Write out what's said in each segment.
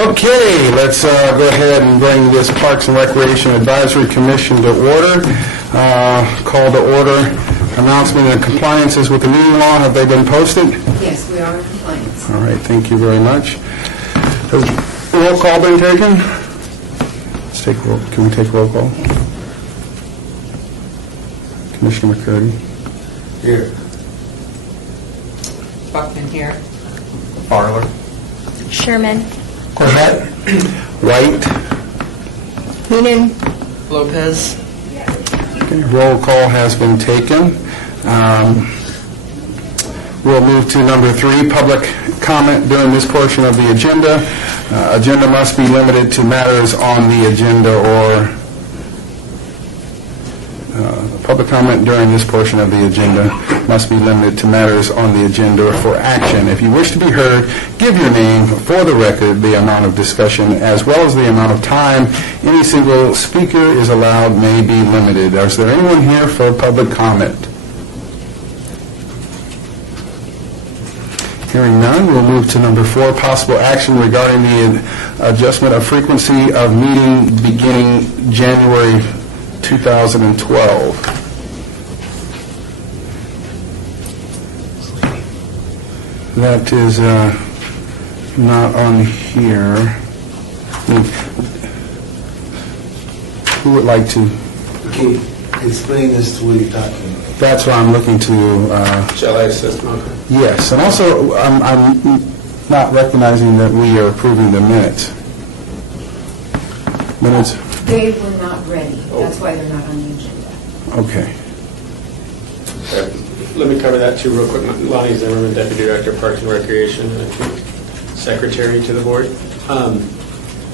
Okay, let's go ahead and bring this Parks and Recreation Advisory Commission to order. Call to order. Announcement and compliances with the meeting law. Have they been posted? Yes, we are in compliance. All right, thank you very much. Has roll call been taken? Let's take roll. Can we take roll call? Commissioner McCurdy. Here. Buckman here. Farler. Sherman. Corbett. White. Noonan. Lopez. Okay, roll call has been taken. We'll move to number 3, public comment during this portion of the agenda. Agenda must be limited to matters on the agenda or public comment during this portion of the agenda must be limited to matters on the agenda or for action. If you wish to be heard, give your name for the record, the amount of discussion, as well as the amount of time any single speaker is allowed may be limited. Is there anyone here for public comment? Hearing none, we'll move to number 4, possible action regarding the adjustment of frequency of meeting beginning January 2012. That is not on here. Who would like to? Okay, explain this to what you're talking about. That's what I'm looking to. Shall I assist, Malcolm? Yes, and also I'm not recognizing that we are approving the minutes. Minutes. They were not ready. That's why they're not on the agenda. Okay. Let me cover that too real quick. Lonnie Zimmerman, Deputy Director, Parks and Recreation, Secretary to the Board.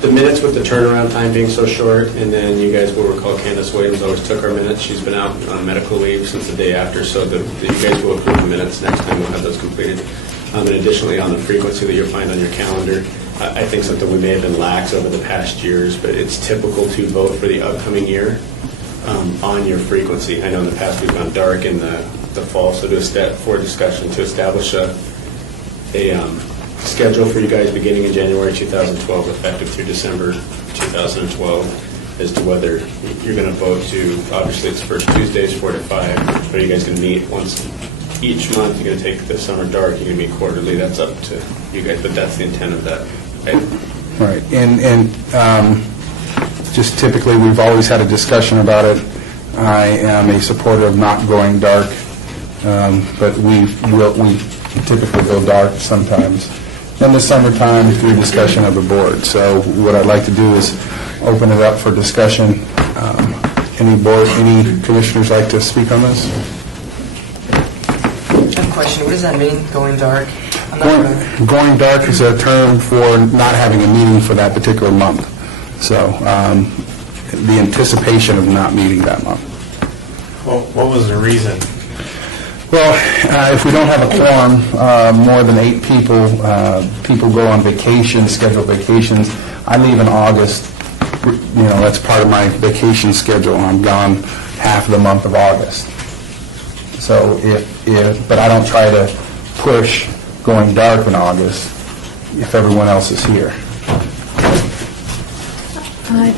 The minutes with the turnaround time being so short, and then you guys will recall Candace Williams always took our minutes. She's been out on medical leave since the day after, so you guys will approve the minutes next time. We'll have those completed. And additionally, on the frequency that you'll find on your calendar, I think something we may have been lax over the past years, but it's typical to vote for the upcoming year on your frequency. I know in the past we've gone dark in the fall, so to for discussion to establish a schedule for you guys beginning in January 2012, effective through December 2012, as to whether you're going to vote to, obviously it's first Tuesdays 4 to 5, but are you guys going to meet once each month? You're going to take the summer dark, you're going to meet quarterly, that's up to you guys, but that's the intent of that. Okay? Right, and just typically, we've always had a discussion about it. I am a supporter of not going dark, but we typically go dark sometimes in the summertime through discussion of the board. So what I'd like to do is open it up for discussion. Any commissioners like to speak on this? I have a question. What does that mean, going dark? Going dark is a term for not having a meeting for that particular month. So the anticipation of not meeting that month. Well, what was the reason? Well, if we don't have a quorum, more than 8 people, people go on vacation, scheduled vacations. I leave in August. That's part of my vacation schedule. I'm gone half the month of August. So but I don't try to push going dark in August if everyone else is here.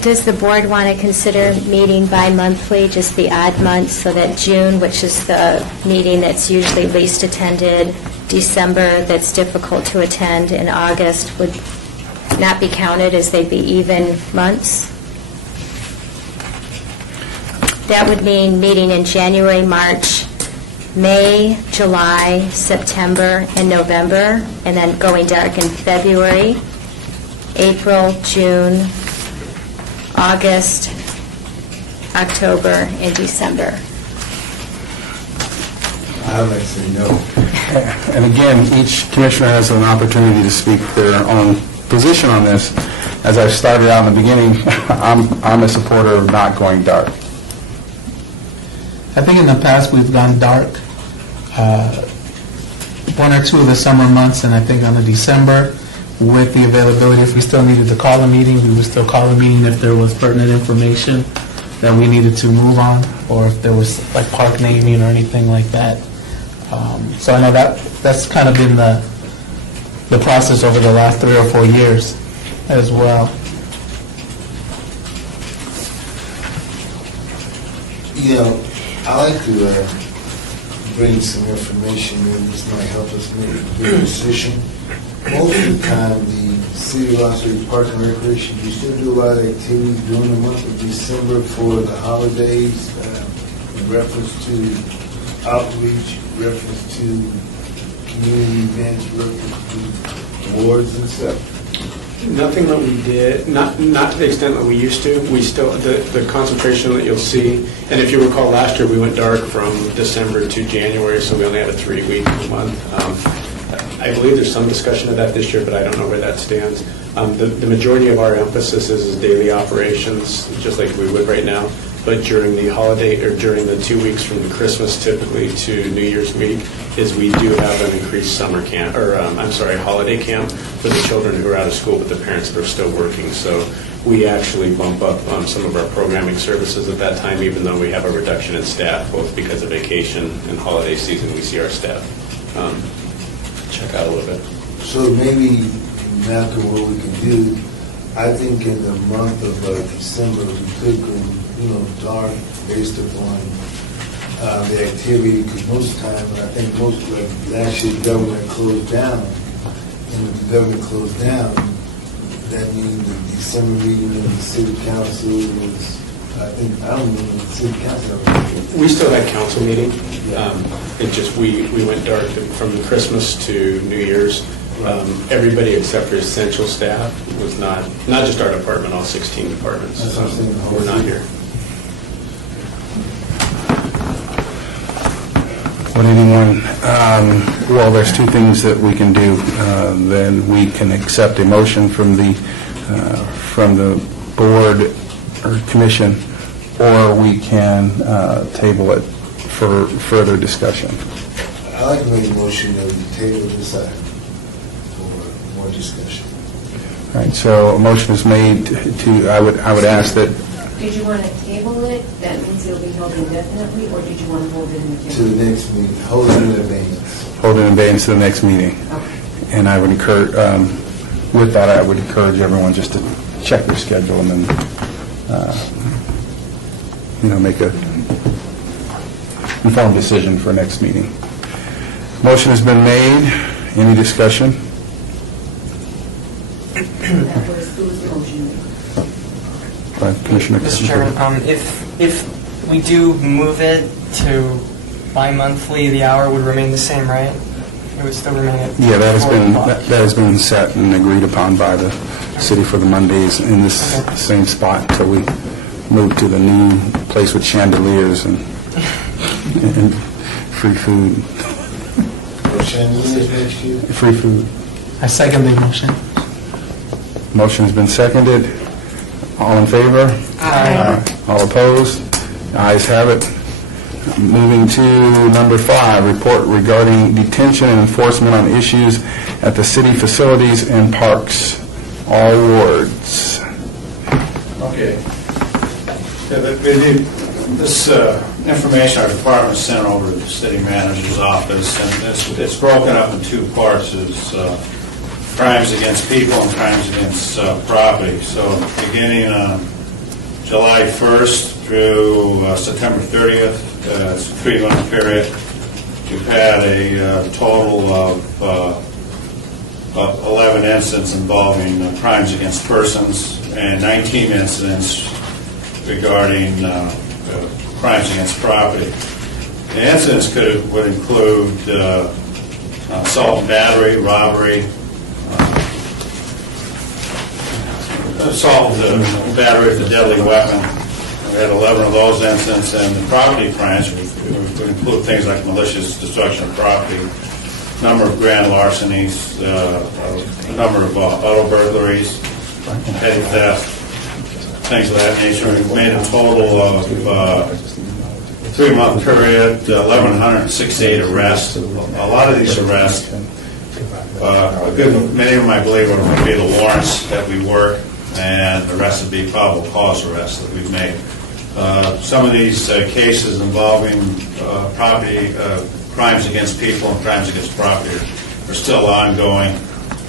Does the board want to consider meeting bi-monthly, just the odd months, so that June, which is the meeting that's usually least attended, December, that's difficult to attend, and August would not be counted as they'd be even months? That would mean meeting in January, March, May, July, September, and November, and then going dark in February, April, June, August, October, and December. I would say no. And again, each commissioner has an opportunity to speak their own position on this. As I started out in the beginning, I'm a supporter of not going dark. I think in the past we've gone dark 1 or 2 of the summer months, and I think on the December, with the availability, if we still needed to call a meeting, we would still call a meeting if there was pertinent information that we needed to move on, or if there was like park naming or anything like that. So I know that's kind of been the process over the last 3 or 4 years. as well. You know, I like to bring some information in. This might help us make a good decision. Most of the time, the City of Las Vegas Parks and Recreation, we still do a lot of activities during the month of December for the holidays, in reference to outreach, reference to community events, reference to awards and stuff. Nothing that we did, not to the extent that we used to. We still, the concentration that you'll see, and if you recall last year, we went dark from December to January, so we only had a 3-week month. I believe there's some discussion of that this year, but I don't know where that stands. The majority of our emphasis is daily operations, just like we would right now. But during the holiday, or during the 2 weeks from Christmas typically to New Year's week, is we do have an increased summer camp, or holiday camp for the children who are out of school, but the parents that are still working. So we actually bump up some of our programming services at that time, even though we have a reduction in staff, both because of vacation and holiday season. We see our staff check out a little bit. So maybe, Malcolm, what we can do, I think in the month of December, we could go, dark based upon the activity, because most of the time, I think like last year, the government closed down. And if the government closed down, that means the December meeting of the city council was, I don't know, the city council. We still had council meeting. It just, we went dark from Christmas to New Year's. Everybody except for essential staff was not just our department, all 16 departments. That's what I'm saying. We're not here. Would anyone, well, there's two things that we can do. Then we can accept a motion from the board or commission, or we can table it for further discussion. I like to make a motion that we table this item for more discussion. All right, so a motion is made to, I would ask that, Did you want to table it? That means it'll be held indefinitely, or did you want to hold it in the To the next meeting, hold it in abeyance. hold it in abeyance to the next meeting. Okay. And I would encourage, with that, I would encourage everyone just to check their schedule and then, make a informed decision for next meeting. Motion has been made. Any discussion? That was, who was the motion? Commissioner? Mr. Chairman, if we do move it to bi-monthly, the hour would remain the same, right? It would still remain at Yeah, that 4 o'clock. has been set and agreed upon by the city for the Mondays in this same spot until we move to the new place with chandeliers and free food. Chandeliers next year? Free food. I second the motion. Motion has been seconded. All in favor? Aye. All opposed? Ayes have it. Moving to number 5, report regarding detention and enforcement on issues at the city facilities and parks. All wards. Okay. This information our department sent over to the city manager's office, and it's broken up in 2 parts. It's crimes against people and crimes against property. So beginning on July 1st through September 30th, it's a 3-month period, we've had a total of 11 incidents involving crimes against persons and 19 incidents regarding crimes against property. The incidents would include assault and battery, robbery, assault and battery with a deadly weapon. We had 11 of those incidents, and the property crimes would include things like malicious destruction of property, number of grand larcenies, a number of auto burglaries, petty theft, things of that nature. We've made a total of 3-month period, 1,168 arrests. A lot of these arrests, many of them, I believe, would be the warrants that we work, and the rest would be probable cause arrests that we've made. Some of these cases involving property crimes against people and crimes against property are still ongoing.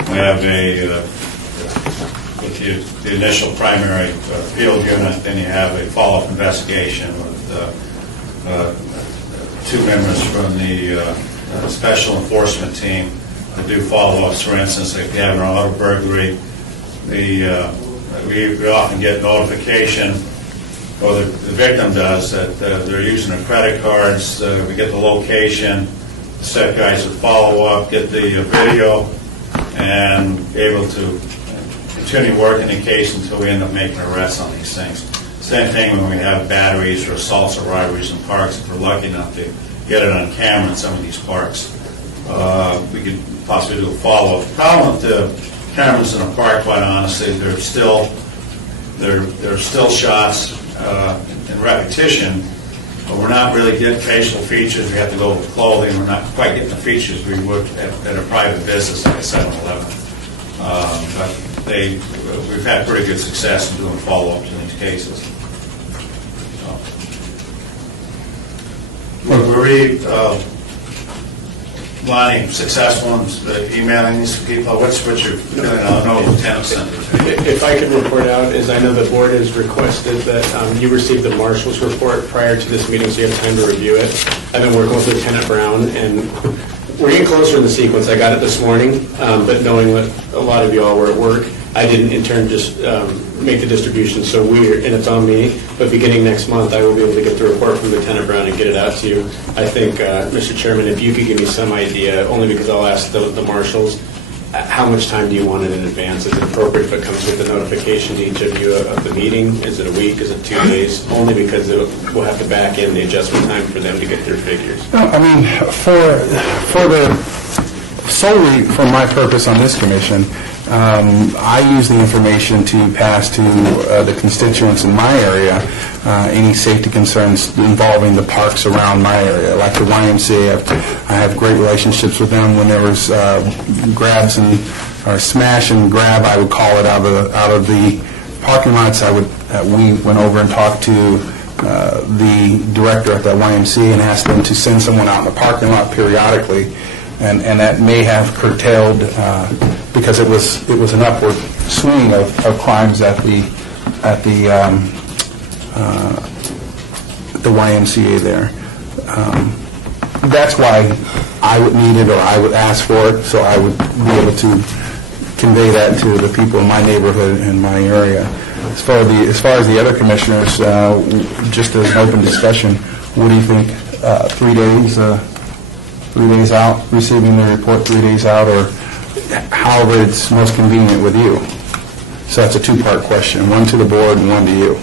We have a the initial primary field unit, then you have a follow-up investigation with two members from the special enforcement team to do follow-ups. For instance, if you have an auto burglary, we often get notification, or the victim does, that they're using their credit cards. We get the location, set guys with follow-up, get the video, and be able to continue working the case until we end up making arrests on these things. Same thing when we have batteries or assaults or robberies in parks. If we're lucky enough to get it on camera in some of these parks, we could possibly do a follow-up. The problem with the cameras in a park, quite honestly, they're still shots in repetition, but we're not really getting facial features. We have to go with clothing. We're not quite getting the features we would at a private business like a 7-Eleven. But we've had pretty good success in doing follow-ups in these cases. Were we, Lonnie, successful in emailing these people? What's your feeling? I don't know, Lieutenant Senator. If I could report out, is I know the board has requested that you receive the marshal's report prior to this meeting, so you have time to review it. I've been working with Lieutenant Brown, and we're getting closer in the sequence. I got it this morning, but knowing that a lot of you all were at work, I didn't in turn just make the distribution, so and it's on me. But beginning next month, I will be able to get the report from Lieutenant Brown and get it out to you. I think, Mr. Chairman, if you could give me some idea, only because I'll ask the marshals, how much time do you want it in advance? Is it appropriate if it comes with the notification to each of you of the meeting? Is it a week? Is it 2 days? Only because we'll have to back in the adjustment time for them to get their figures. No, I mean, solely for my purpose on this commission, I use the information to pass to the constituents in my area any safety concerns involving the parks around my area, like the YMCA. I have great relationships with them. When there was grabs or smash and grab, I would call it out of the parking lots. We went over and talked to the director at the YMCA and asked them to send someone out in the parking lot periodically. And that may have curtailed, because it was an upward swing of crimes at the YMCA there. That's why I would need it, or I would ask for it, so I would be able to convey that to the people in my neighborhood and my area. As far as the other commissioners, just as an open discussion, what do you think? 3 days? 3 days out, receiving the report 3 days out, or however it's most convenient with you. So that's a two-part question, one to the board and one to you.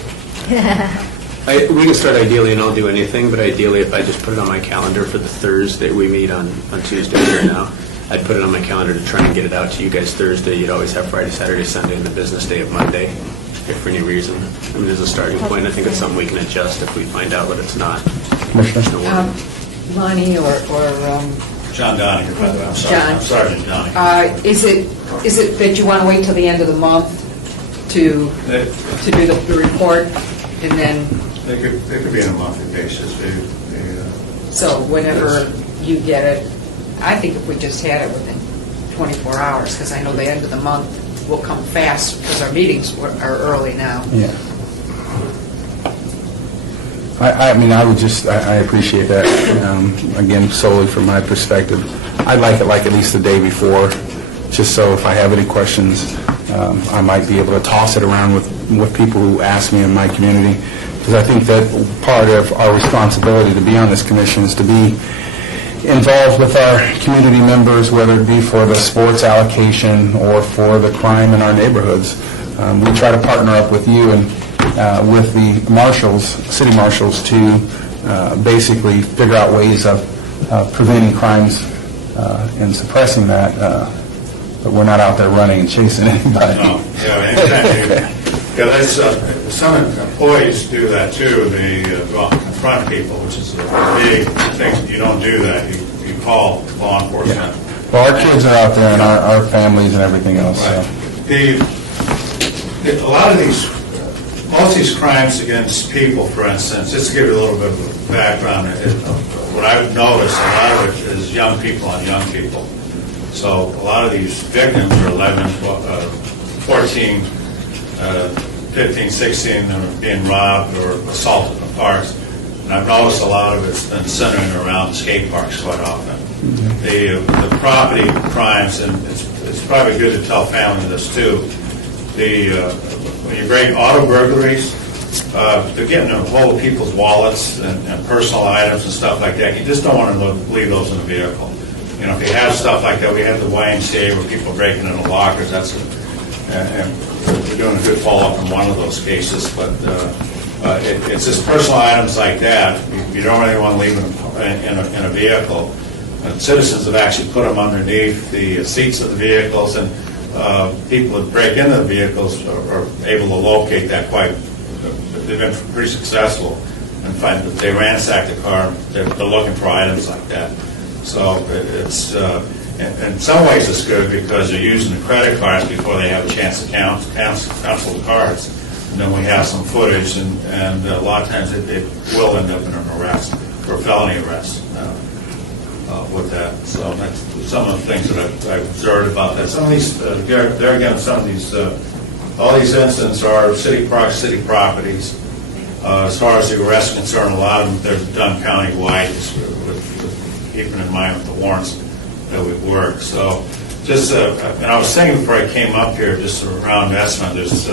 We can start ideally, and I'll do anything, but ideally if I just put it on my calendar for the Thursday, we meet on Tuesday here now, I'd put it on my calendar to try and get it out to you guys Thursday. You'd always have Friday, Saturday, Sunday, and the business day of Monday, if for any reason. I mean, as a starting point, I think it's something we can adjust if we find out that it's not. Commissioner? Lonnie or John Donahue, by the way. I'm sorry. John. I'm Sergeant Donahue. is it that you want to wait till the end of the month to do the report, and then They could be on a monthly basis. so whenever you get it, I think if we just had it within 24 hours, because I know the end of the month will come fast because our meetings are early now. Yeah. I mean, I appreciate that, again, solely from my perspective. I'd like it like at least the day before, just so if I have any questions, I might be able to toss it around with people who ask me in my community. Because I think that part of our responsibility to be on this commission is to be involved with our community members, whether it be for the sports allocation or for the crime in our neighborhoods. We try to partner up with you and with the marshals, city marshals, to basically figure out ways of preventing crimes and suppressing that. But we're not out there running and chasing anybody. No. Some employees do that too. They go out and confront people, which is a big thing. You don't do that. You call law enforcement. Yeah. Well, our kids are out there and our families and everything else. Right. So. Most of these crimes against people, for instance, just to give you a little bit of background, what I've noticed, a lot of it is young people on young people. So a lot of these victims are 11, 14, 15, 16 are being robbed or assaulted in the parks. And I've noticed a lot of it's been centering around the skate parks quite often. The property crimes, and it's probably good to tell family this too, when you break auto burglaries, they're getting a hold of people's wallets and personal items and stuff like that. You just don't want to leave those in the vehicle. You know, if you have stuff like that, we have the YMCA where people are breaking into lockers. And we're doing a good follow-up in one of those cases. But it's just personal items like that. You don't really want to leave them in a vehicle. And citizens have actually put them underneath the seats of the vehicles, and people that break into the vehicles are able to locate that quite. They've been pretty successful and find that they ransack the car. They're looking for items like that. So it's in some ways it's good because they're using the credit cards before they have a chance to cancel the cards. And then we have some footage, and a lot of times it will end up in an arrest or a felony arrest with that. So that's some of the things that I've observed about that. Some of these, there again, some of these, all these incidents are city parks, city properties. As far as the arrest is concerned, a lot of them they're done countywide, with keeping in mind with the warrants that we work. So just, and I was thinking before I came up here, just a round estimate, there's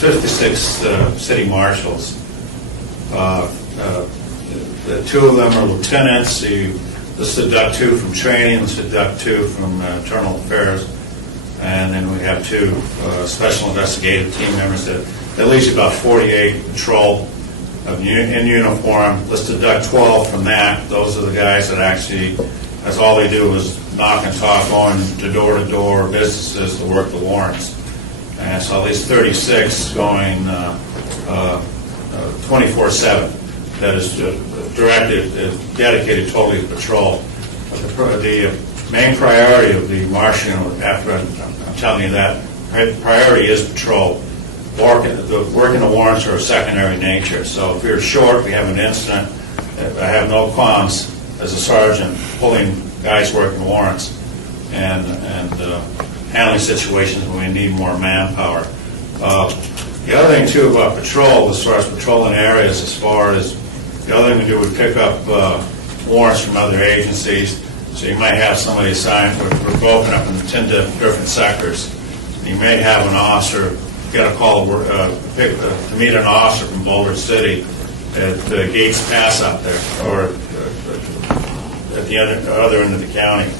56 city marshals. The two of them are lieutenants. Let's deduct 2 from training, let's deduct 2 from internal affairs, and then we have 2 special investigative team members that leaves about 48 patrol in uniform. Let's deduct 12 from that. Those are the guys that actually, that's all they do is knock and talk, going to door businesses to work the warrants. And so at least 36 going 24/7. That is dedicated totally to patrol. But the main priority of the marshalling, after I'm telling you that, priority is patrol. Working the warrants are of secondary nature. So if we're short, we have an incident, I have no qualms as a sergeant pulling guys working warrants and handling situations when we need more manpower. The other thing too about patrol, as far as patrolling areas, the other thing we do would pick up warrants from other agencies. So you might have somebody assigned, we're broken up into 10 different sectors. You may have an officer get a call to meet an officer from Boulder City at the Gates Pass out there, or at the other end of the county.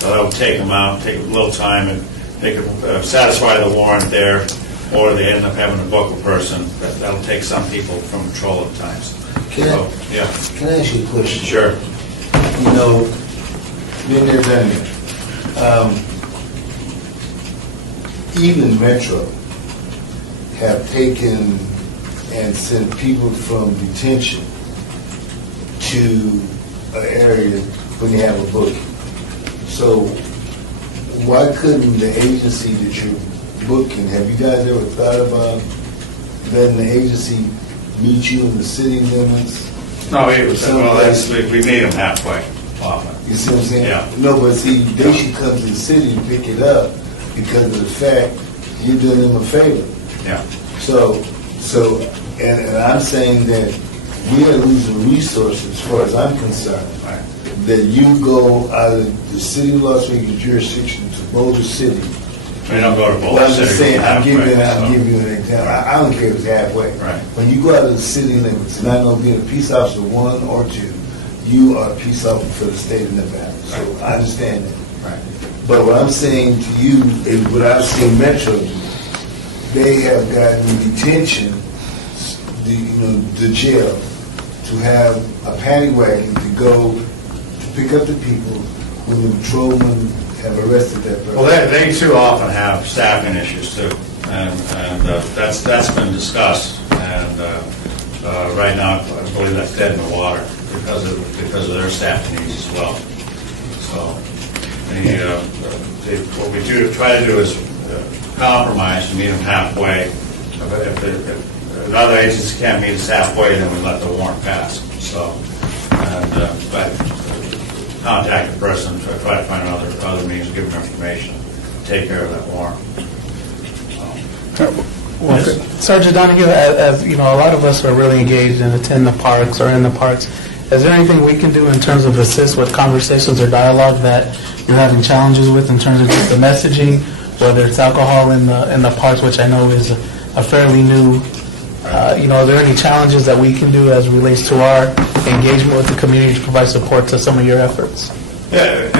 So that would take them out, take a little time, and they could satisfy the warrant there, or they end up having to book a person. That'll take some people from patrol at times. Can I ask you a question? Sure. You know, been there, done there. Even Metro have taken and sent people from detention to an area when they have a booking. So why couldn't the agency that you're booking, have you guys ever thought about letting the agency meet you in the city limits? No, we meet them halfway often. You see what I'm saying? Yeah. No, but see, they should come to the city and pick it up because of the fact you're doing them a favor. Yeah. So, and I'm saying that we are losing resources as far as I'm concerned. Right. That you go out of the city of Las Vegas jurisdiction to Boulder City. We don't go to Boulder Well, I'm City. just saying, I'm giving you so. an example. I don't care if it's halfway. Right. When you go out of the city limits, and I know being a peace officer 1 or 2, you are a peace officer for the state of Nevada. So Right. I understand that. Right. But what I'm saying to you is what I've seen Metro do. They have gotten detention, the jail, to have a paddy wagon to go to pick up the people when the patrolmen have arrested that person. Well, they too often have staffing issues too, and that's been discussed. And right now, I believe that's dead in the water because of their staffing needs as well. So, what we try to do is compromise and meet them halfway. If other agencies can't meet us halfway, then we let the warrant pass. So, but contact the person, try to find other means, give them information, take care of that warrant. Well, Sergeant Donahue, as you know, a lot of us are really engaged and attend the parks or in the parks. Is there anything we can do in terms of assist with conversations or dialogue that you're having challenges with in terms of just the messaging, whether it's alcohol in the parks, which I know is a fairly new, are there any challenges that we can do as it relates to our engagement with the community to provide support to some of your efforts? Yeah,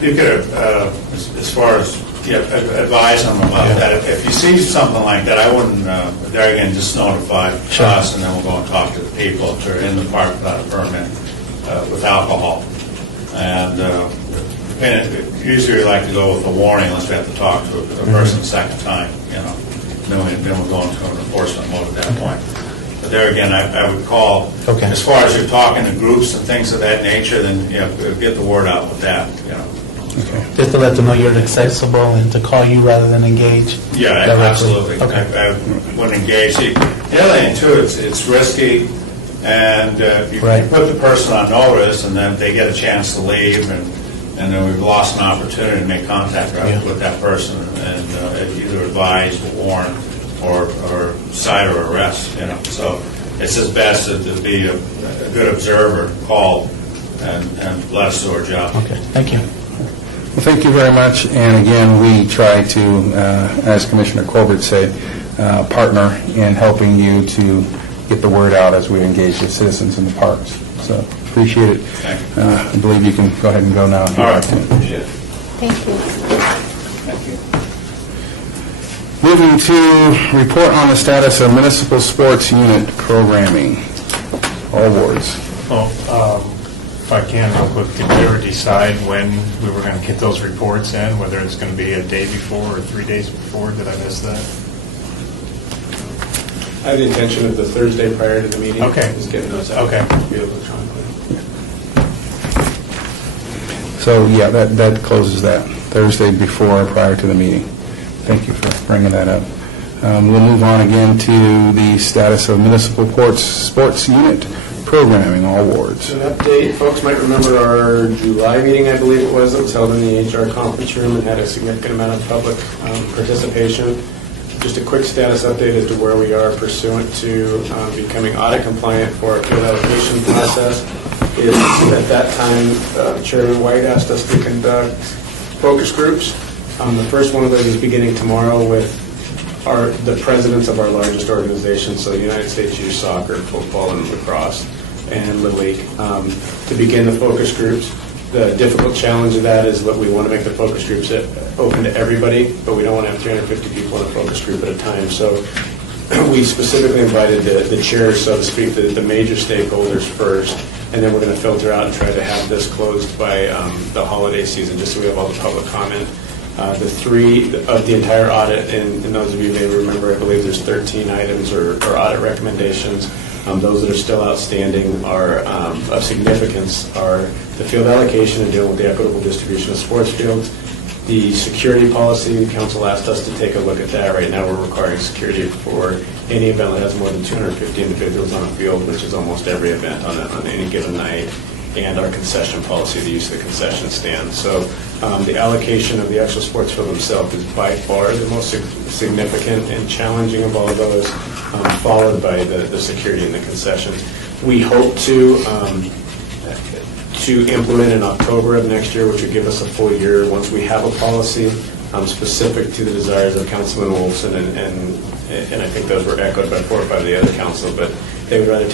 you could, as far as advise them about that. If you see something like that, I wouldn't, there again, just notify us, and then we'll go and talk to the people if they're in the park without a permit with alcohol. And usually we like to go with a warning unless we have to talk to a person a second time, Then we'll go into an enforcement mode at that point. But there again, I would call, as far as you're talking to groups and things of that nature, then get the word out with that, Just to let them know you're accessible and to call you rather than engage. Yeah, directly. absolutely. Okay. I wouldn't engage. The other thing too, it's risky, and you put the person on notice, and then they get a chance to leave, and then we've lost an opportunity to make contact with that person, and either advise, warn, or cite or arrest. So it's just best to be a good observer, call, and let us do our job. Okay, thank you. Well, thank you very much. And again, we try to, as Commissioner Colbert said, partner in helping you to get the word out as we engage with citizens in the parks. So appreciate it. Thank you. I believe you can go ahead and go now. All right. Appreciate it. Thank you. Thank you. Moving to report on the status of municipal sports unit programming. All wards. If I can, real quick, did we ever decide when we were going to get those reports in, whether it's going to be a day before or 3 days before? Did I miss that? I have the intention of the Thursday prior to the meeting. Okay. Just getting those out. Okay. Electronically. So, yeah, that closes that. Thursday before or prior to the meeting. Thank you for bringing that up. We'll move on again to the status of municipal sports unit programming, all wards. An update, folks might remember our July meeting, I believe it was, that was held in the HR conference room and had a significant amount of public participation. Just a quick status update as to where we are pursuant to becoming audit compliant for our field allocation process. Is at that time, Chairman White asked us to conduct focus groups. The first one of those is beginning tomorrow with the presidents of our largest organizations, so United States Youth Soccer, football, and lacrosse, and Little League, to begin the focus groups. The difficult challenge of that is that we want to make the focus groups open to everybody, but we don't want to have 350 people in a focus group at a time. So we specifically invited the chairs, so to speak, the major stakeholders first, and then we're going to filter out and try to have this closed by the holiday season, just so we have all the public comment. The three of the entire audit, and those of you may remember, I believe there's 13 items or audit recommendations. Those that are still outstanding are of significance are the field allocation and dealing with the equitable distribution of sports fields. The security policy, the council asked us to take a look at that. Right now we're requiring security for any event that has more than 250 individuals on a field, which is almost every event on any given night. And our concession policy, the use of the concession stand. So the allocation of the actual sports field themselves is by far the most significant and challenging of all of those, followed by the security and the concessions. We hope to implement in October of next year, which would give us a full year once we have a policy specific to the desires of Councilman Wolfson, and I think those were echoed by 4 or 5 of the other council, but they would rather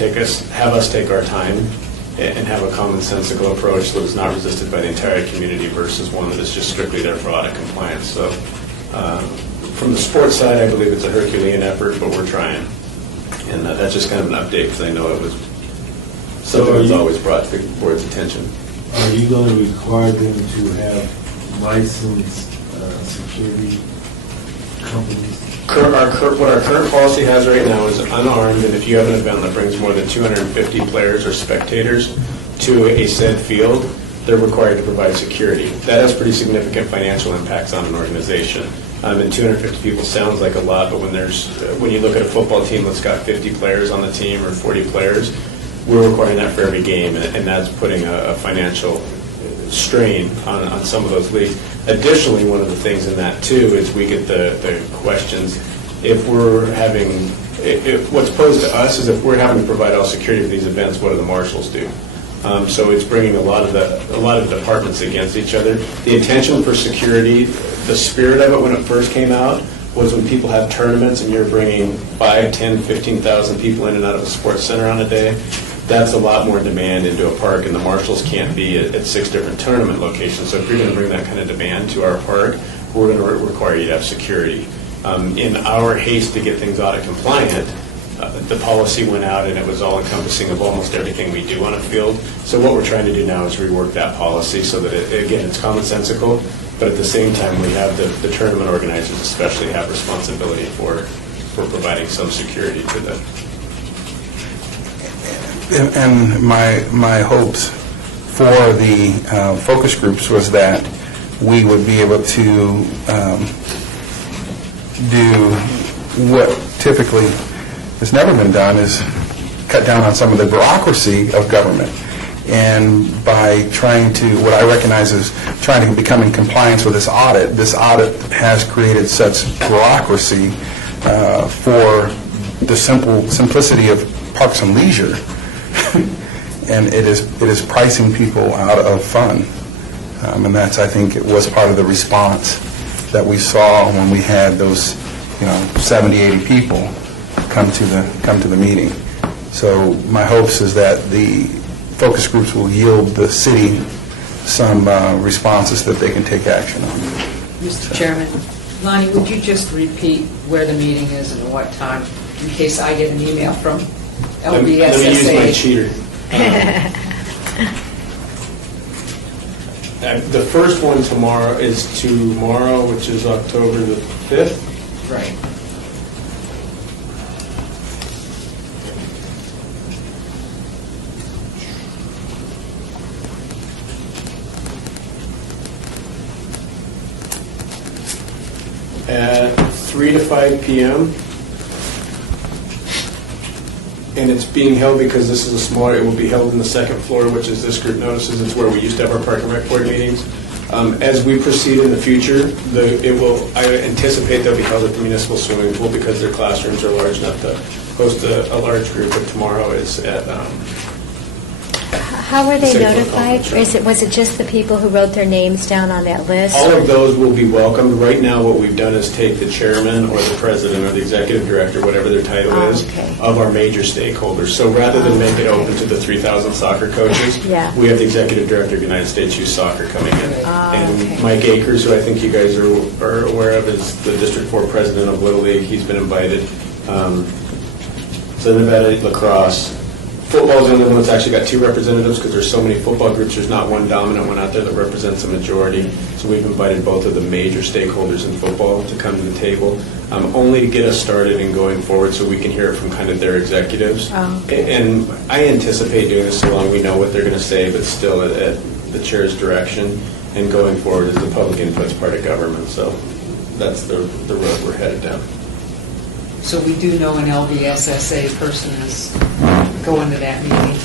have us take our time and have a commonsensical approach that is not resisted by the entire community versus one that is just strictly there for audit compliance. So from the sports side, I believe it's a Herculean effort, but we're trying. And that's just kind of an update because I know it was something that's always brought to the board's attention. Are you going to require them to have licensed security companies? What our current policy has right now is unarmed, and if you have an event that brings more than 250 players or spectators to a said field, they're required to provide security. That has pretty significant financial impacts on an organization. And 250 people sounds like a lot, but when you look at a football team that's got 50 players on the team or 40 players, we're requiring that for every game, and that's putting a financial strain on some of those leagues. Additionally, one of the things in that too is we get the questions if we're having, what's posed to us is if we're having to provide all security for these events, what do the marshals do? So it's bringing a lot of departments against each other. The intention for security, the spirit of it when it first came out, was when people have tournaments and you're bringing 5, 10, 15,000 people in and out of a sports center on a day, that's a lot more demand into a park, and the marshals can't be at 6 different tournament locations. So if you're going to bring that kind of demand to our park, we're going to require you to have security. In our haste to get things audit compliant, the policy went out and it was all encompassing of almost everything we do on a field. So what we're trying to do now is rework that policy so that, again, it's commonsensical, but at the same time, we have the tournament organizers especially have responsibility for providing some security to the... And my hopes for the focus groups was that we would be able to do what typically has never been done, is cut down on some of the bureaucracy of government. And by trying to, what I recognize as trying to become in compliance with this audit has created such bureaucracy for the simplicity of Parks and Leisure. And it is pricing people out of fun. And that's, I think, it was part of the response that we saw when we had those, 70, 80 people come to the meeting. So my hopes is that the focus groups will yield the city some responses that they can take action on. Mr. Chairman, Lonnie, would you just repeat where the meeting is and at what time, in case I get an email from LBSSA? Let me use my cheater. The first one tomorrow is tomorrow, which is October the 5th. Right. At 3 to 5 p.m. And it's being held because this is a smaller, it will be held in the second floor, which is this group notices. It's where we used to have our Park and Rec Board meetings. As we proceed in the future, I anticipate they'll be held at the municipal swimming pool because their classrooms are large enough to host a large group, but tomorrow is at... How were they City Hall notified? Conference Or was it just the people who wrote their names down on that list? All of those will be welcomed. Right now, what we've done is take the chairman or the president or the executive director, whatever their title is, okay. of our major stakeholders. So rather than make it open to the 3,000 soccer coaches, Yeah. we have the executive director of United States Youth Soccer coming in. And okay. Mike Akers, who I think you guys are aware of, is the District 4 president of Little League. He's been invited. So Nevada Lacrosse. Football is the only one that's actually got 2 representatives because there's so many football groups. There's not one dominant one out there that represents a majority. So we've invited both of the major stakeholders in football to come to the table, only to get us started and going forward so we can hear it from kind of their executives. Oh. And I anticipate doing this so long we know what they're going to say, but still at the chair's direction and going forward as the public input's part of government. So that's the road we're headed down. So we do know an LBSSA person is going to that meeting?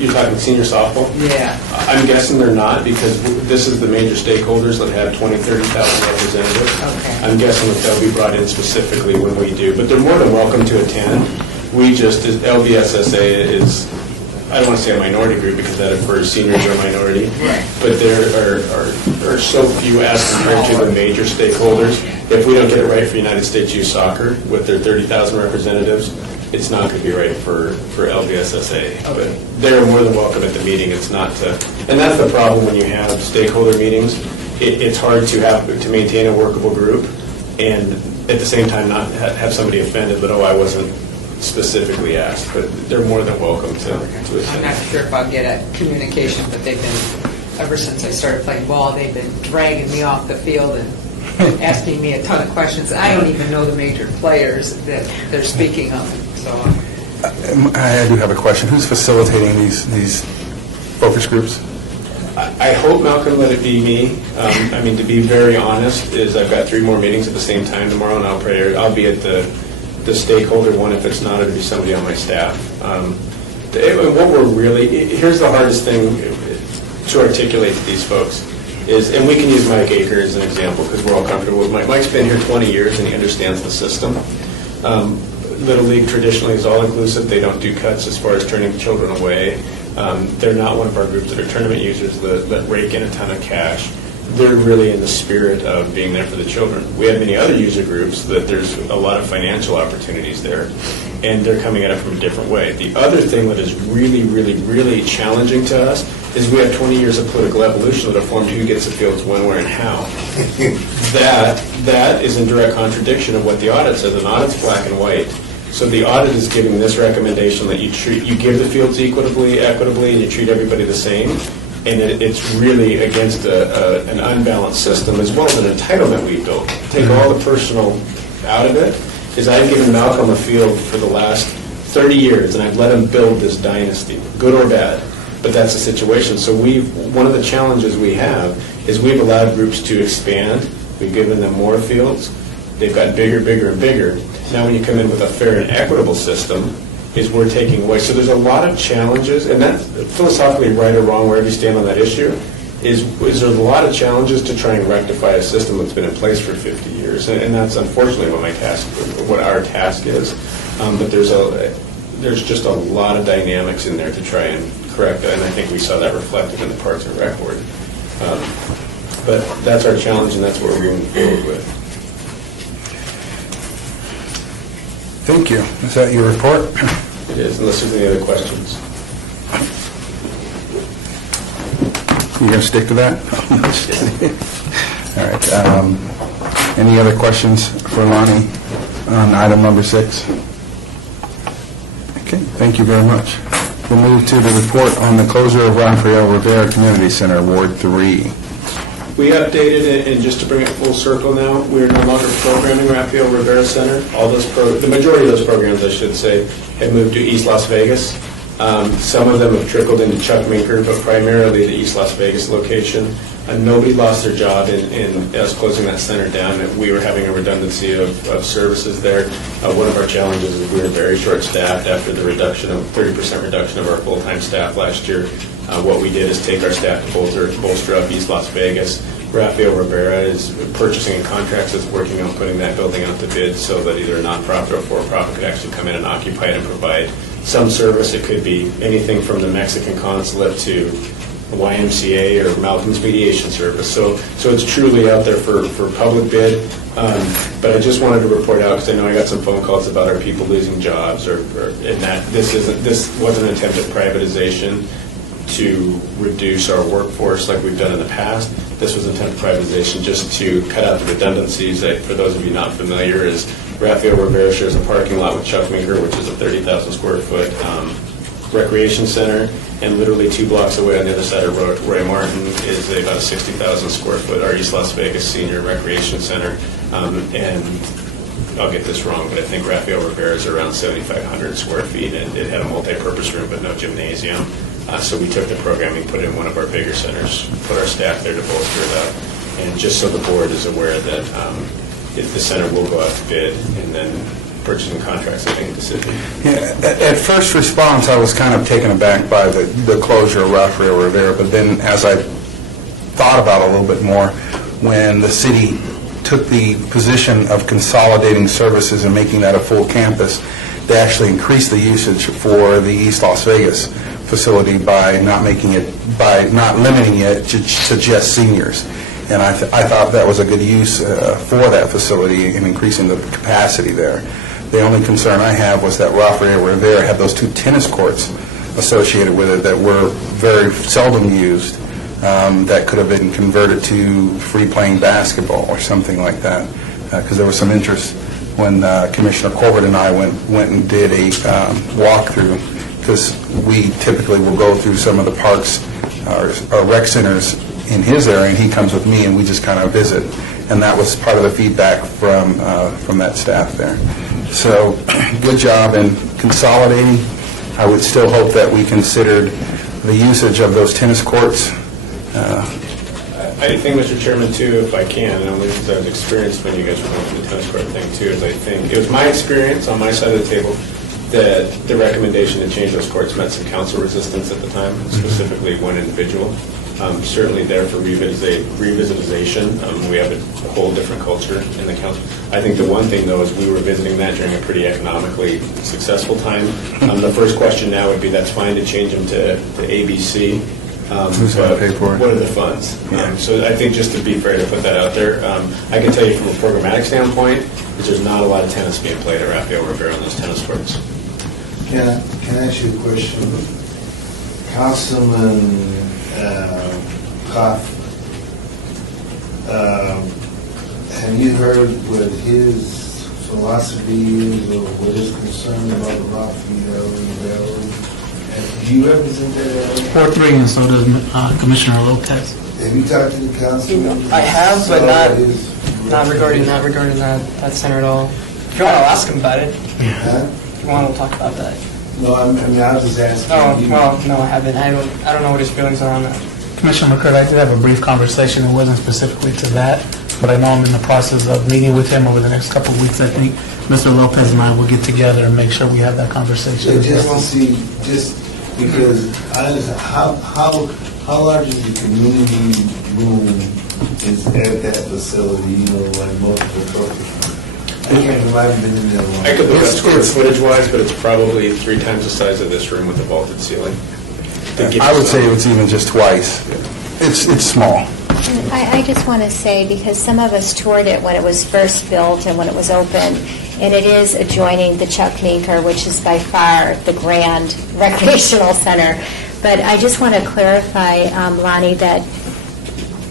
You're talking senior softball? Yeah. I'm guessing they're not because this is the major stakeholders that have 20,000, 30,000 representatives. Okay. I'm guessing that they'll be brought in specifically when we do, but they're more than welcome to attend. We just, LBSSA is, I don't want to say a minority group because that infers seniors are a minority, Right. but there are so few as compared to the major stakeholders. If we don't get it right for United States Youth Soccer with their 30,000 representatives, it's not going to be right for LBSSA. But they're more than welcome at the meeting. It's not to, and that's the problem when you have stakeholder meetings. It's hard to maintain a workable group, and at the same time not have somebody offended that I wasn't specifically asked. But they're more than welcome to I'm attend. not sure if I'll get a communication, but they've been, ever since I started playing ball, they've been dragging me off the field and asking me a ton of questions. I don't even know the major players that they're speaking of. So I do have a question. Who's facilitating these focus groups? I hope, Malcolm, let it be me. I mean, to be very honest, is I've got 3 more meetings at the same time tomorrow, and I'll be at the stakeholder one. If it's not, it'll be somebody on my staff. What we're really, here's the hardest thing to articulate to these folks. is, and we can use Mike Aker as an example because we're all comfortable with Mike. Mike's been here 20 years and he understands the system. Little League traditionally is all-inclusive. They don't do cuts as far as turning children away. They're not one of our groups that are tournament users that rake in a ton of cash. They're really in the spirit of being there for the children. We have many other user groups that there's a lot of financial opportunities there, and they're coming at it from a different way. The other thing that is really, really, really challenging to us is we have 20 years of political evolution that have formed who gets the fields when, where, and how. That is in direct contradiction of what the audit says. An audit's black and white. So the audit is giving this recommendation that you give the fields equitably, and you treat everybody the same. And it's really against an unbalanced system as well as an entitlement we built. Take all the personal out of it, is I've given Malcolm a field for the last 30 years, and I've let him build this dynasty, good or bad. But that's the situation. So one of the challenges we have is we've allowed groups to expand. We've given them more fields. They've gotten bigger, bigger, and bigger. Now when you come in with a fair and equitable system, is we're taking away. So there's a lot of challenges, and that's philosophically right or wrong, wherever you stand on that issue, is there's a lot of challenges to try and rectify a system that's been in place for 50 years. And that's unfortunately what our task is. But there's just a lot of dynamics in there to try and correct that, and I think we saw that reflected in the Parks and Rec Board. But that's our challenge, and that's what we're moving forward with. Thank you. Is that your report? It is, unless there's any other questions. You're going to stick to that? Just kidding. All right. Any other questions for Lonnie on item number 6? Okay, thank you very much. We'll move to the report on the closure of Rafael Rivera Community Center, Ward 3. We updated it, and just to bring it full circle now, we are no longer programming Rafael Rivera Center. The majority of those programs, I should say, have moved to East Las Vegas. Some of them have trickled into Chuck Minker, but primarily the East Las Vegas location. Nobody lost their job in us closing that center down. We were having a redundancy of services there. One of our challenges is we were very short-staffed after the 30% reduction of our full-time staff last year. What we did is take our staff to bolster up East Las Vegas. Rafael Rivera is purchasing and contracts is working on putting that building out to bid so that either a nonprofit or for-profit could actually come in and occupy it and provide some service. It could be anything from the Mexican consulate to the YMCA or Malcolm's mediation service. So it's truly out there for public bid. But I just wanted to report out because I know I got some phone calls about our people losing jobs and that this wasn't an attempt at privatization to reduce our workforce like we've done in the past. This was an attempt at privatization just to cut out the redundancies. For those of you not familiar, is Rafael Rivera shares a parking lot with Chuck Minker, which is a 30,000 square foot recreation center, and literally 2 blocks away on the other side of Roy Martin is about a 60,000 square foot, our East Las Vegas Senior Recreation Center. And I'll get this wrong, but I think Rafael Rivera is around 7,500 square feet, and it had a multi-purpose room but no gymnasium. So we took the programming, put it in one of our bigger centers, put our staff there to bolster it up. And just so the board is aware that if the center will go out to bid, and then purchasing contracts, I think, decision. Yeah, at first response, I was kind of taken aback by the closure of Rafael Rivera, but then as I thought about it a little bit more, when the city took the position of consolidating services and making that a full campus, they actually increased the usage for the East Las Vegas facility by not limiting it to just seniors. And I thought that was a good use for that facility in increasing the capacity there. The only concern I have was that Rafael Rivera had those 2 tennis courts associated with it that were very seldom used, that could have been converted to free-playing basketball or something like that, because there was some interest when Commissioner Corbett and I went and did a walkthrough, because we typically will go through some of the parks or rec centers in his area, and he comes with me, and we just kind of visit. And that was part of the feedback from that staff there. So good job in consolidating. I would still hope that we considered the usage of those tennis courts. I think, Mr. Chairman, too, if I can, and only because I've experienced when you guys were going through the tennis court thing, too, is I think it was my experience on my side of the table that the recommendation to change those courts met some council resistance at the time, specifically one individual. certainly there for revisitation. We have a whole different culture in the council. I think the one thing, though, is we were visiting that during a pretty economically successful time. The first question now would be, that's fine to change them to ABC. Who's going to pay for it? What are the funds? Yeah. So I think just to be fair to put that out there, I can tell you from a programmatic standpoint, that there's not a lot of tennis being played at Rafael Rivera on those tennis courts. Can I ask you a question? Councilman Koff, have you heard what his philosophy is or what his concern about Rafael Rivera? Do you represent that area? 4-3, and so does Commissioner Lopez. Have you talked to the councilman? I have, but not Not regarding that center at all. If you want, I'll ask him about it. Huh? If you want, we'll talk about that. No, I mean, I was just asking. Oh, you. well, no, I haven't. I don't know what his feelings are on that. Commissioner McCurt, I did have a brief conversation. It wasn't specifically to that, but I know I'm in the process of meeting with him over the next couple of weeks. I think Mr. Lopez and I will get together and make sure we have that conversation. Yeah, just to see, just because I understand, how large is the community room is at that facility, you know, like multiple trophies? I can't remember, I haven't been in there long. I could look up square footage-wise, but it's probably 3 times the size of this room with the vaulted ceiling. I would say it's even just twice. It's small. I just want to say, because some of us toured it when it was first built and when it was open, and it is adjoining the Chuck Meeker, which is by far the grand recreational center. But I just want to clarify, Lonnie, that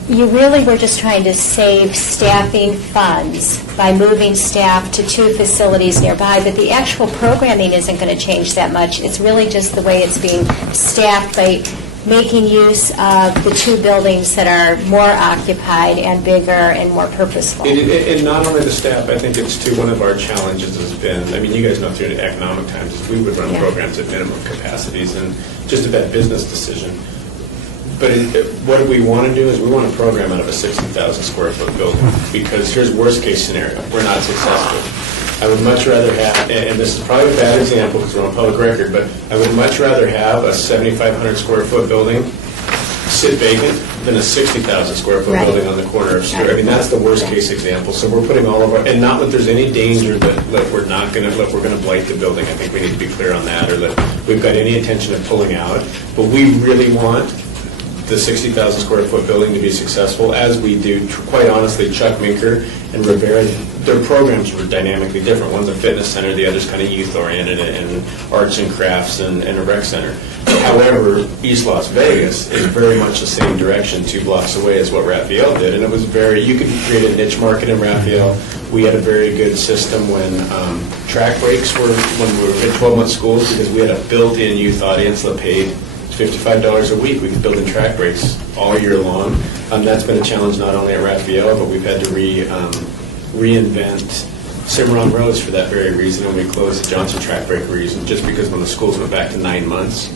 you really were just trying to save staffing funds by moving staff to 2 facilities nearby, but the actual programming isn't going to change that much. It's really just the way it's being staffed by making use of the 2 buildings that are more occupied and bigger and more purposeful. And not only the staff, I think it's too, one of our challenges has been, I mean, you guys know through the economic times, is we would run Yeah. programs at minimum capacities, and just a bad business decision. But what we want to do is we want to program out of a 60,000 square foot building, because here's worst case scenario, we're not successful. I would much rather have, and this is probably a bad example because we're on public record, but I would much rather have a 7,500 square foot building sit vacant than a 60,000 square foot Right. building on the corner of Stewart. I mean, that's the worst case example. So we're putting all of our, and not that there's any danger that we're not going to, we're going to blight the building. I think we need to be clear on that, or that we've got any intention of pulling out. But we really want the 60,000 square foot building to be successful, as we do, quite honestly, Chuck Meeker and Rivera. Their programs were dynamically different. One's a fitness center, the other's kind of youth-oriented and arts and crafts and a rec center. However, East Las Vegas is very much the same direction, 2 blocks away as what Rafael did, and it was very, you could create a niche market in Rafael. We had a very good system when track breaks were, when we were in 12-month schools, because we had a built-in youth audience that paid $55 a week. We could build in track breaks all year long. That's been a challenge not only at Rafael, but we've had to reinvent Cimarron Roads for that very reason, and we closed the Johnson track break reason, just because when the schools went back to 9 months,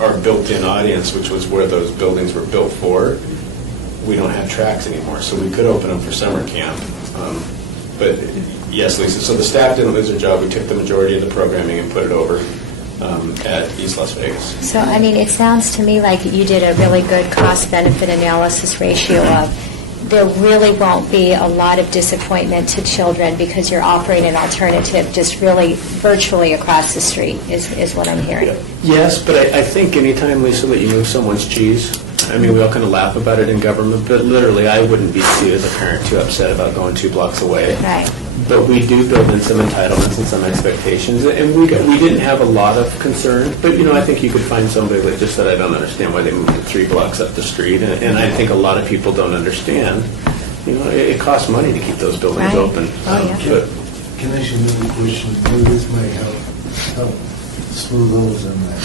our built-in audience, which was where those buildings were built for, we don't have tracks anymore. So we could open them for summer camp. But yes, Lisa, so the staff didn't lose their job. We took the majority of the programming and put it over at East Las Vegas. So, I mean, it sounds to me like you did a really good cost-benefit analysis ratio of there really won't be a lot of disappointment to children because you're offering an alternative just really virtually across the street is what I'm hearing. Yes, but I think anytime, Lisa, that you move someone's cheese, I mean, we all kind of laugh about it in government, but literally I wouldn't be, as a parent, too upset about going 2 blocks away. Right. But we do build in some entitlements and some expectations, and we didn't have a lot of concern, but, you know, I think you could find somebody that just said, I don't understand why they moved it 3 blocks up the street, and I think a lot of people don't understand. You know, it costs money to keep those buildings Right. open. Oh, yeah. But Can I ask you another question? Maybe this might help smooth over on that.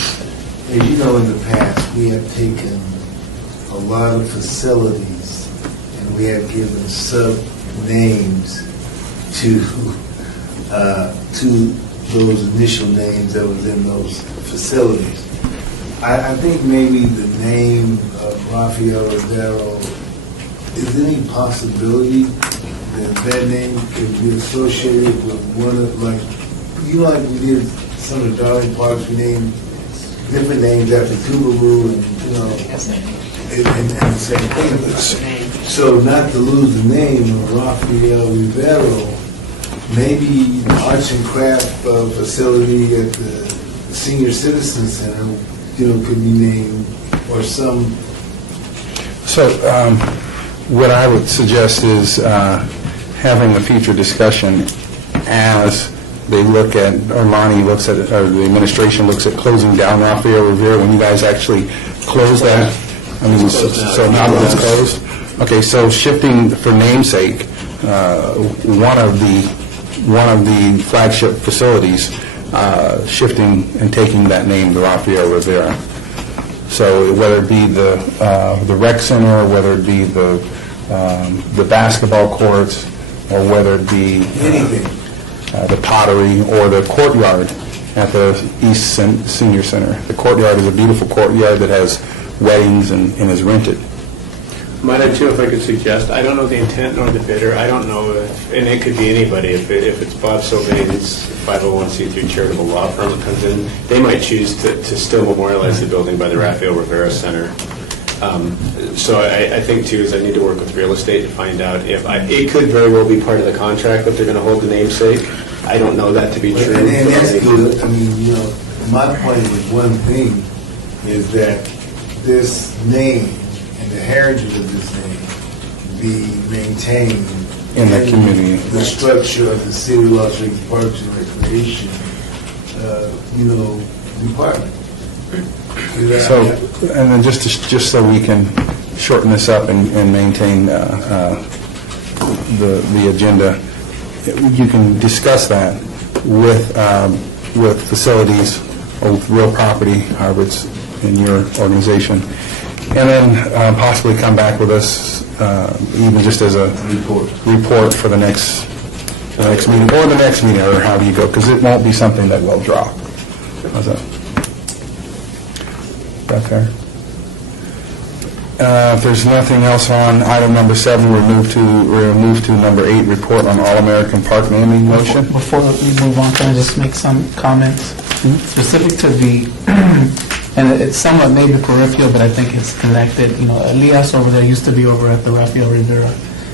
As you know, in the past, we have taken a lot of facilities and we have given sub-names to those initial names that was in those facilities. I think maybe the name of Rafael Rivera, is there any possibility that name could be associated with one of, like, you know, like we did some of the Darling Parks, we named different names after Tuvalu and, you know, and the same thing. So not to lose the name of Rafael Rivero, maybe the arts and craft facility at the Senior Citizen Center, could be named, or some. So what I would suggest is having a future discussion as they look at, or Lonnie looks at, or the administration looks at closing down Rafael Rivera, when you guys actually close that. I mean, so now that it's closed? Okay, so shifting for namesake, one of the flagship facilities, shifting and taking that name to Rafael Rivera. So whether it be the rec center, whether it be the basketball courts, or whether it be the pottery or the courtyard at the East Senior Center. The courtyard is a beautiful courtyard that has weddings and is rented. Might I too, if I could suggest, I don't know the intent nor the bidder. I don't know if, and it could be anybody, if it's Bob Sylvain's 501c3 charitable law firm that comes in, they might choose to still memorialize the building by the Rafael Rivera Center. So I think too is I need to work with real estate to find out if it could very well be part of the contract that they're going to hold the namesake. I don't know that to be true. And that's good. I mean, my point with one thing is that this name and the heritage of this name be maintained in the community. The structure of the City of Las Vegas Parks and Recreation, department. So, and then just so we can shorten this up and maintain the agenda, you can discuss that with facilities or with real property, however it's in your organization, and then possibly come back with us even just as a report for the next meeting, or the next meeting, or however you go, because it won't be something that will drop. How's that? Is that fair? If there's nothing else on item number 7, we'll move to number 8, report on All-American Park naming motion. Before we move on, can I just make some comments specific to the, and it's somewhat maybe peripheral, but I think it's connected. Elias over there used to be over at the Rafael Rivera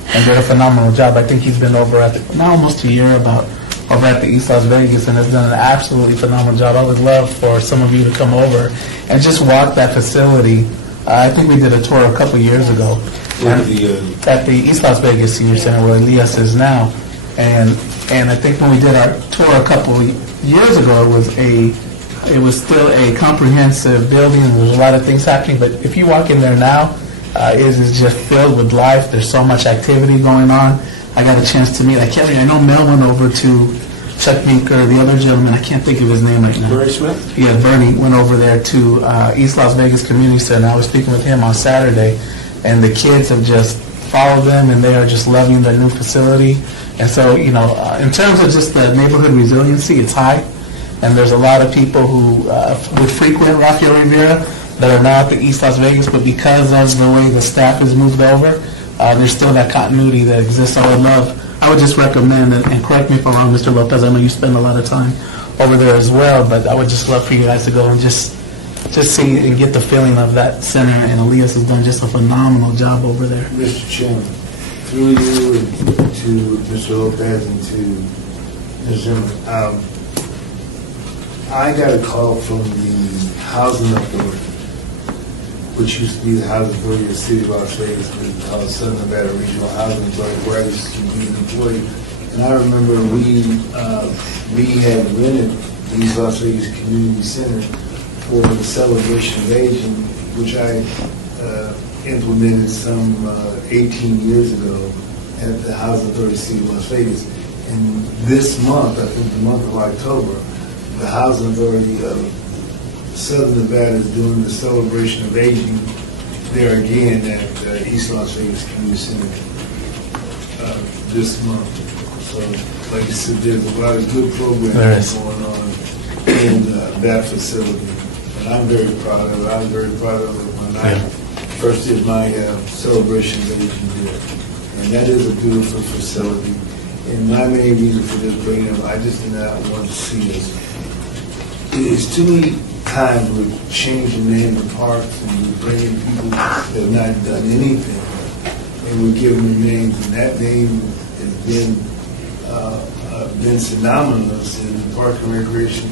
and did a phenomenal job. I think he's been over at now almost a year over at the East Las Vegas and has done an absolutely phenomenal job. I would love for some of you to come over and just walk that facility. I think we did a tour a couple years ago at the East Las Vegas Senior Center where Elias is now. And I think when we did our tour a couple years ago, it was still a comprehensive building. There was a lot of things happening. But if you walk in there now, it is just filled with life. There's so much activity going on. I got a chance to meet. I know Mel went over to Chuck Minker, the other gentleman, I can't think of his name right now. Bernie Smith? Yeah, Bernie went over there to East Las Vegas Community Center. I was speaking with him on Saturday, and the kids have just followed them, and they are just loving the new facility. And so, in terms of just the neighborhood resiliency, it's high, and there's a lot of people who would frequent Rafael Rivera that are now at the East Las Vegas, but because of the way the staff has moved over, there's still that continuity that exists. I would just recommend, and correct me if I'm wrong, Mr. Lopez, I know you spend a lot of time over there as well, but I would just love for you guys to go and just see and get the feeling of that center, and Elias has done just a phenomenal job over there. Mr. Chairman, through you and to Mr. Lopez and to Ms. Zimmer, I got a call from the Housing Authority, which used to be the Housing Authority of the City of Las Vegas, but it's called Southern Nevada Regional Housing Authority, where I used to be an employee. And I remember we had rented the East Las Vegas Community Center for the Celebration of Aging, which I implemented some 18 years ago at the Housing Authority of the City of Las Vegas. And this month, I think the month of October, the Housing Authority of Southern Nevada is doing the Celebration of Aging there again at East Las Vegas Community Center this month. So, like I said, there's a lot of good programs going on in that facility. And I'm very proud of it. I'm very proud of it when I first did my Celebration of Aging there. And that is a beautiful facility. And my main reason for this bringing up, I just did not want to see this. It's too many times we're changing the name of parks and we're bringing people that have not done anything, and we're giving them names, and that name has been synonymous in Park and Recreation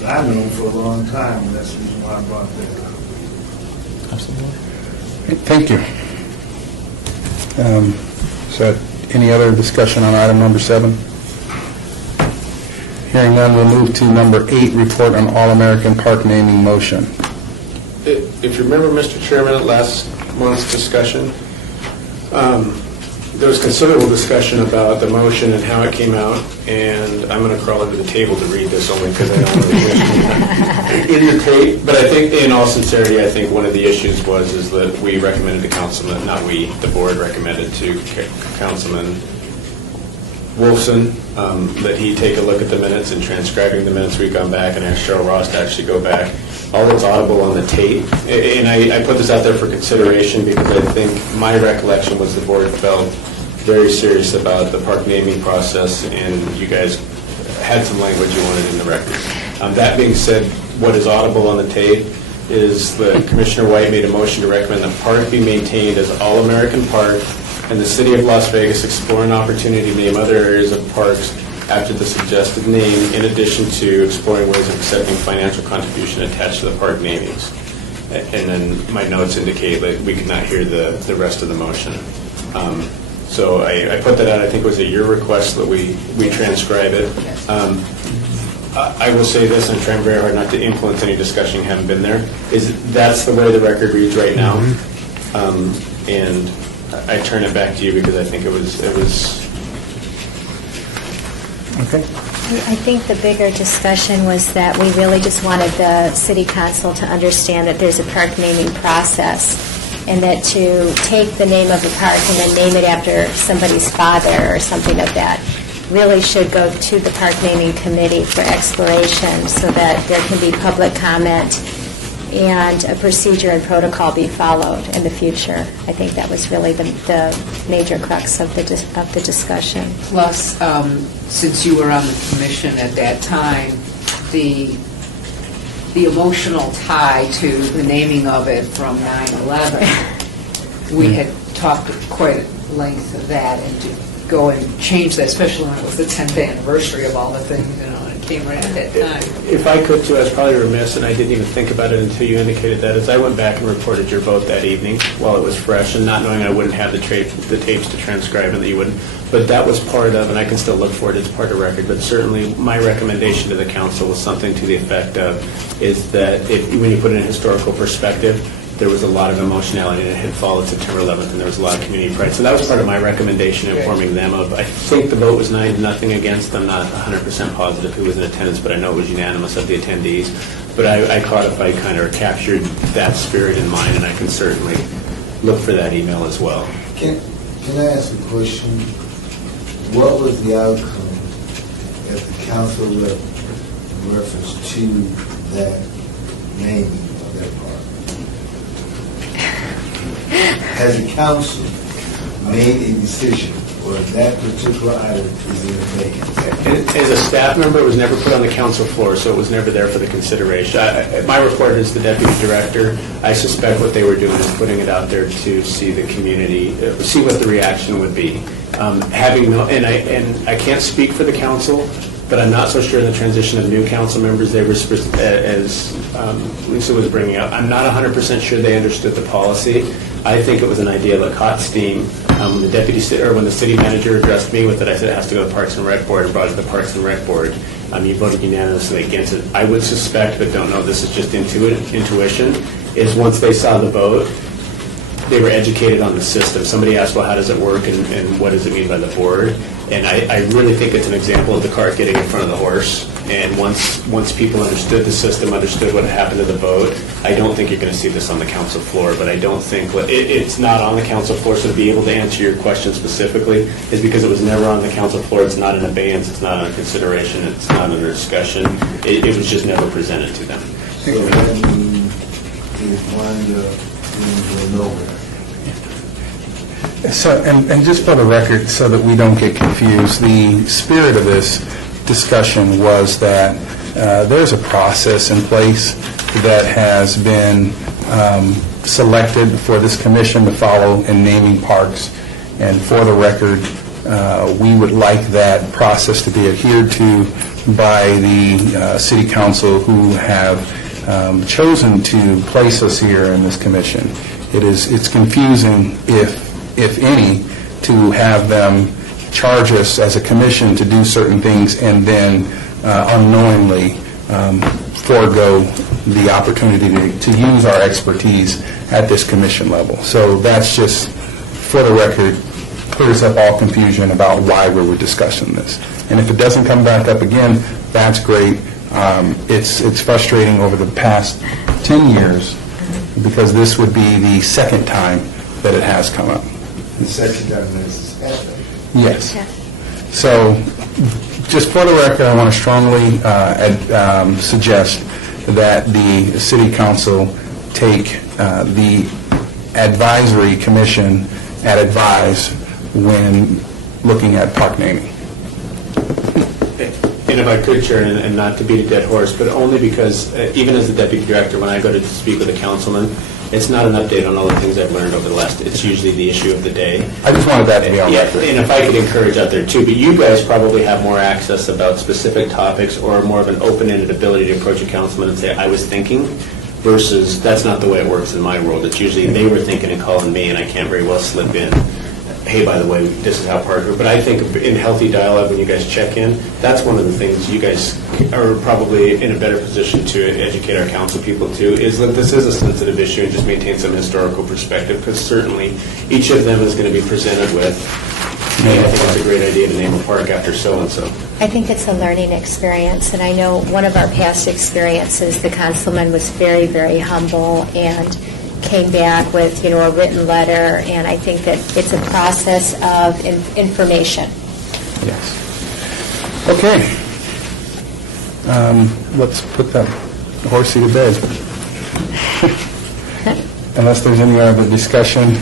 that I've known for a long time, and that's the reason why I brought that up. Absolutely. Thank you. So, any other discussion on item number 7? Hearing none, we'll move to number 8, report on All-American Park naming motion. If you remember, Mr. Chairman, at last month's discussion, there was considerable discussion about the motion and how it came out, and I'm going to crawl under the table to read this only because I don't want to in the tape. But I think, in all sincerity, I think one of the issues is that we recommended to Councilman, not we, the board recommended to Councilman Wolfson that he take a look at the minutes, and transcribing the minutes. We've gone back and asked Cheryl Ross to actually go back. All that's audible on the tape, and I put this out there for consideration because I think my recollection was the board felt very serious about the park naming process, and you guys had some language you wanted in the record. That being said, what is audible on the tape is that Commissioner White made a motion to recommend the park be maintained as All-American Park, and the City of Las Vegas explore an opportunity to name other areas of parks after the suggested name, in addition to exploring ways of accepting financial contribution attached to the park namings. And then my notes indicate that we could not hear the rest of the motion. So I put that out. I think it was at your request that we transcribe it. I will say this, I'm trying very hard not to influence any discussion you haven't been there, is that's the way the record reads right now. And I turn it back to you because I think it was. Okay. I think the bigger discussion was that we really just wanted the city council to understand that there's a park naming process, and that to take the name of a park and then name it after somebody's father or something of that really should go to the park naming committee for exploration, so that there can be public comment and a procedure and protocol be followed in the future. I think that was really the major crux of the discussion. Plus, since you were on the commission at that time, the emotional tie to the naming of it from 9/11, we had talked quite at length of that, and to go and change that, especially when it was the 10th anniversary of all the things, and it came right at that time. If I could too, I was probably remiss, and I didn't even think about it until you indicated that, as I went back and reported your vote that evening while it was fresh, and not knowing I wouldn't have the tapes to transcribe and that you wouldn't. But that was part of, and I can still look for it as part of record, but certainly my recommendation to the council was something to the effect of, is that when you put it in historical perspective, there was a lot of emotionality, and it had followed September 11th, and there was a lot of community pride. So that was part of my recommendation, informing them of, I think the vote was 9-0 against. I'm not 100% positive who was in attendance, but I know it was unanimous of the attendees. But I codified, kind of captured that spirit in mind, and I can certainly look for that email as well. Can I ask a question? What was the outcome at the council reference to that naming of that park? Has the council made a decision, or that particular item is in vacancy? As a staff member, it was never put on the council floor, so it was never there for the consideration. My report is the deputy director. I suspect what they were doing is putting it out there to see the community, see what the reaction would be. I can't speak for the council, but I'm not so sure in the transition of new council members, they were, as Lisa was bringing up, I'm not 100% sure they understood the policy. I think it was an idea that caught steam. When the city manager addressed me with it, I said it has to go to the Parks and Rec Board, and brought it to the Parks and Rec Board. You voted unanimously against it. I would suspect, but don't know, this is just intuition, is once they saw the vote, they were educated on the system. Somebody asked, well, how does it work, and what does it mean by the board? And I really think it's an example of the cart getting in front of the horse. And once people understood the system, understood what happened to the vote, I don't think you're going to see this on the council floor. But I don't think it's not on the council floor. So to be able to answer your question specifically is because it was never on the council floor. It's not in abeyance. It's not under consideration. It's not under discussion. It was just never presented to them. So that means it wound up being nowhere. So, and just for the record, so that we don't get confused, the spirit of this discussion was that there's a process in place that has been selected for this commission to follow in naming parks. And for the record, we would like that process to be adhered to by the city council who have chosen to place us here in this commission. It's confusing, if any, to have them charge us as a commission to do certain things and then unknowingly forego the opportunity to use our expertise at this commission level. So that's just, for the record, clears up all confusion about why we were discussing this. And if it doesn't come back up again, that's great. It's frustrating over the past 10 years because this would be the second time that it has come up. The second time this has happened. Yes. So, just for the record, I want to strongly suggest that the city council take the advisory commission at advise when looking at park naming. And if I could, Chair, and not to beat a dead horse, but only because even as the deputy director, when I go to speak with a councilman, it's not an update on all the things I've learned over the last, it's usually the issue of the day. I just wanted that to be on Yeah, record. and if I could encourage out there too, but you guys probably have more access about specific topics or more of an open-ended ability to approach a councilman and say, I was thinking, versus that's not the way it works in my world. It's usually they were thinking and calling me and I can't very well slip in, hey, by the way, this is how Parker, but I think in healthy dialogue when you guys check in, that's one of the things you guys are probably in a better position to educate our council people too, is that this is a sensitive issue and just maintain some historical perspective, because certainly each of them is going to be presented with, hey, I think it's a great idea to name a park after so-and-so. I think it's a learning experience, and I know one of our past experiences, the councilman was very, very humble and came back with, a written letter, and I think that it's a process of information. Yes. Okay. Let's put that horsey to bed. Unless there's any other discussion,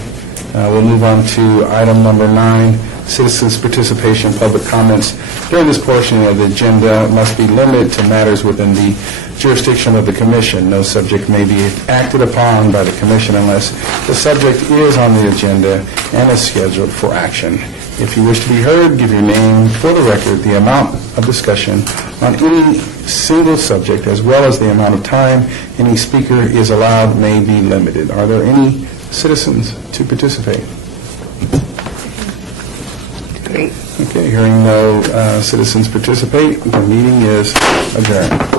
we'll move on to item number 9, citizens' participation, public comments. During this portion of the agenda must be limited to matters within the jurisdiction of the commission. No subject may be acted upon by the commission unless the subject is on the agenda and is scheduled for action. If you wish to be heard, give your name for the record, the amount of discussion on any single subject, as well as the amount of time any speaker is allowed may be limited. Are there any citizens to participate? Great. Okay, hearing no citizens participate, the meeting is adjourned.